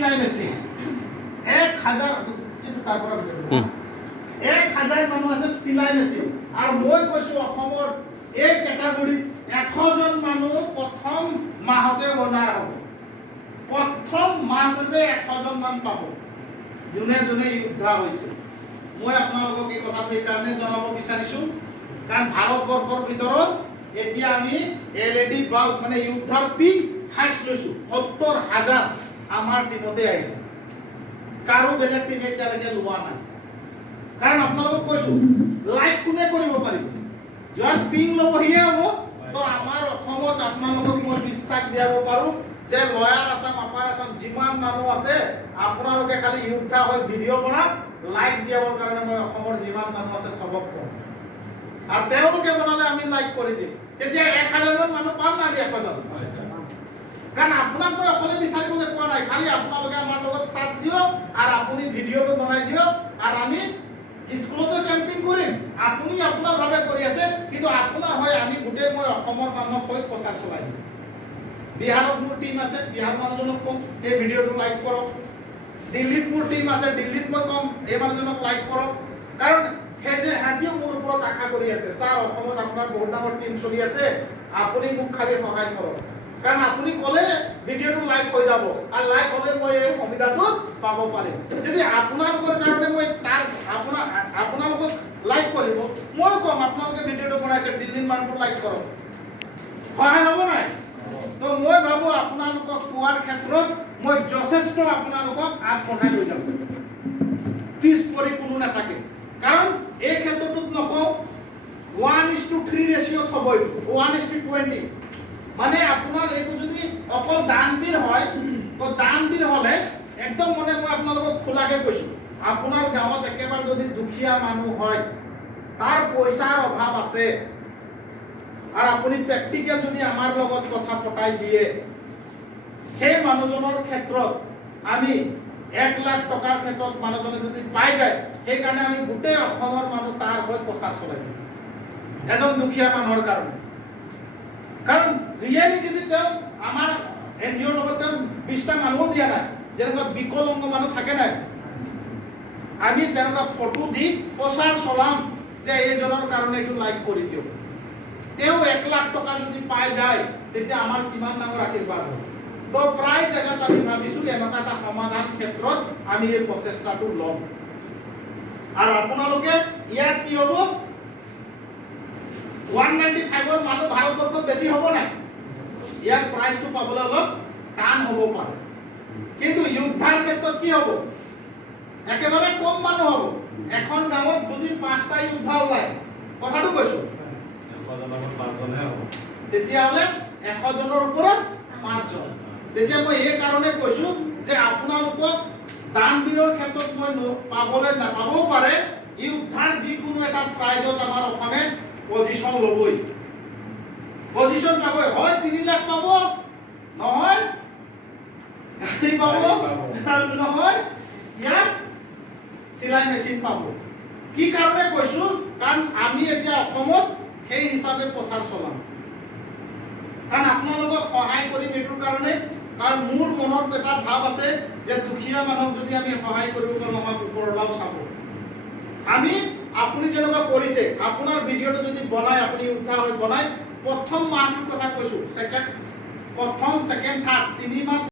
চিলাই মেচিন 1000 কিন্তু তাৰ পৰা 1000 মানুহ আছে চিলাই মেচিন আৰু মই কৈছো অসমৰ এই কেটাগৰীত 100 জন মানুহ প্ৰথম মাহতে ওনাৰ হ'ব প্ৰথম মাহতে 100 জন মান পাব যোনে যোনে যোদ্ধা হৈছে মই আপোনালোকক এই কথাটো এই কাৰণে জনাব বিচাৰিছো কাৰণ ভাৰতবৰ্ষৰ ভিতৰত এতিয়া আমি এলইডি বাল্ব মানে যোদ্ধাৰ পিক ফাৰ্ষ্ট লৈছো 70000 আমাৰ টিমতে আহিছে কাৰো বেলেগ টিমে এতিয়ালৈকে লোৱা নাই কাৰণ আপোনালোকক কৈছো লাইক কোনে কৰিব পাৰিব যাৰ পিং ল'ব হিয়ে হ'ব তো আমাৰ অসমত আপোনালোকক মই বিশ্বাস দিয়াব পাৰো যে লয়াৰ আছাম আপাৰ আছাম যিমান মানুহ আছে আপোনালোকে খালি যোদ্ধা হৈ ভিডিঅ' বনাওক লাইক দিয়াবৰ কাৰণে মই অসমৰ যিমান মানুহ আছে সবক কম আৰু তেওঁলোকে বনালে আমি লাইক কৰি দিম তেতিয়া 1000 জন মানুহ পাম না 1000 কাৰণ আপোনাক মই অকলে বিচাৰিবলৈ কোৱা নাই খালি আপোনালোকে আমাৰ লগত সাথ দিয়ক আৰু আপুনি ভিডিঅ'টো বনাই দিয়ক আৰু আমি স্কুলতে কেম্পিং কৰিম আপুনি আপোনাৰ ভাবে কৰি আছে কিন্তু আপোনাৰ হয় আমি গোটেই মই অসমৰ মানুহক কৈ প্ৰচাৰ চলাই দিম বিহাৰত মোৰ টিম আছে বিহাৰ মানুহজনক কম এই ভিডিঅ'টো লাইক কৰক দিল্লীত মোৰ টিম আছে দিল্লীত মই কম এই মানুহজনক লাইক কৰক কাৰণ সেই যে হাতিও মোৰ ওপৰত আশা কৰি আছে স্যাৰ অসমত আপোনাৰ বহুত ডাঙৰ টিম চলি আছে আপুনি মোক খালি সহায় কৰক কাৰণ আপুনি ক'লে ভিডিঅ'টো লাইক হৈ যাব আৰু লাইক হ'লে মই এই সুবিধাটো পাব পাৰিম যদি আপোনালোকৰ কাৰণে মই তাৰ আপোনালোকক লাইক কৰিব মই কম আপোনালোকে ভিডিঅ'টো বনাইছে দিল্লীৰ মানুহটো লাইক কৰক সহায় হ'ব নাই তো মই ভাবো আপোনালোকক কোৱাৰ ক্ষেত্ৰত মই যথেষ্ট আপোনালোকক আগবঢ়াই লৈ যাম পিছ পৰি কোনো নাথাকে কাৰণ এই ক্ষেত্ৰটোত নকওঁ 1:3 ৰেচিঅ'ত হ'ব 1:20 মানে আপোনাৰ এইটো যদি অকল দানবীৰ হয় তো দানবীৰ হলে একদম মানে মই আপোনালোকক খোলাকে কৈছো আপোনাৰ গাঁৱত একেবাৰে যদি দুখীয়া মানুহ হয় তাৰ পইচাৰ অভাৱ আছে আৰু আপুনি প্ৰেক্টিকেল যদি আমাৰ লগত কথা পতাই দিয়ে সেই মানুহজনৰ ক্ষেত্ৰত আমি 1 লাখ টকাৰ ক্ষেত্ৰত মানুহজনে যদি পাই যায় সেই কাৰণে আমি গোটেই অসমৰ মানুহ তাৰ হৈ প্ৰচাৰ চলাই দিম এজন দুখীয়া মানুহৰ কাৰণে কাৰণ ৰিয়েলি যদি তেওঁ আমাৰ এনজিঅ'ৰ লগত 20টা মানুহ দিয়া নাই যেনেকুৱা বিকলাংগ মানুহ থাকে নাই আমি তেনেকুৱা ফটো দি প্ৰচাৰ চলাম যে এইজনৰ কাৰণে এইটো লাইক কৰি দিয়ক তেওঁ 1 লাখ টকা যদি পাই যায় তেতিয়া আমাৰ কিমান ডাঙৰ আশীৰ্বাদ হ'ব তো প্ৰায় জায়গাত আমি ভাবিছো এনেকুৱা এটা সমাধান ক্ষেত্ৰত আমি এই প্ৰচেষ্টাটো ল'ম আৰু আপোনালোকে ইয়াত কি হ'ব 195 ৰ মানুহ ভাৰতবৰ্ষত বেছি হ'ব নাই ইয়াৰ প্ৰাইজটো পাবলৈ অলপ টান হ'ব পাৰে কিন্তু যোদ্ধাৰ ক্ষেত্ৰত কি হ'ব একেবাৰে কম মানুহ হ'ব এখন গাঁৱত যদি 5টা যোদ্ধা ওলায় কথাটো কৈছো তেতিয়াহ'লে 100 জনৰ ওপৰত 5 জন তেতিয়া মই এই কাৰণে কৈছো যে আপোনালোকক দানবীৰৰ ক্ষেত্ৰত মই পাবলৈ নাপাবও পাৰে যোদ্ধাৰ যিকোনো এটা প্ৰাইজত আমাৰ অসমে পজিশন ল'বই পজিশন পাবই হয় 3 লাখ পাব নহয় গাড়ী পাব নহয় ইয়াত চিলাই মেচিন পাব কি কাৰণে কৈছো কাৰণ আমি এতিয়া অসমত সেই হিচাপে প্ৰচাৰ চলাম কাৰণ আপোনালোকক সহায় কৰিম এইটোৰ কাৰণে কাৰণ মোৰ মনত এটা ভাৱ আছে যে দুখীয়া মানুহক যদি আমি সহায় কৰিব পাৰোঁ আমাৰ ওপৰলাও চাব আমি আপুনি যেনেকুৱা কৰিছে আপোনাৰ ভিডিঅ'টো যদি বনায় আপুনি উঠা হৈ বনায় প্ৰথম মাহটোৰ কথা কৈছো প্ৰথম ছেকেণ্ড থাৰ্ড 3 মাহ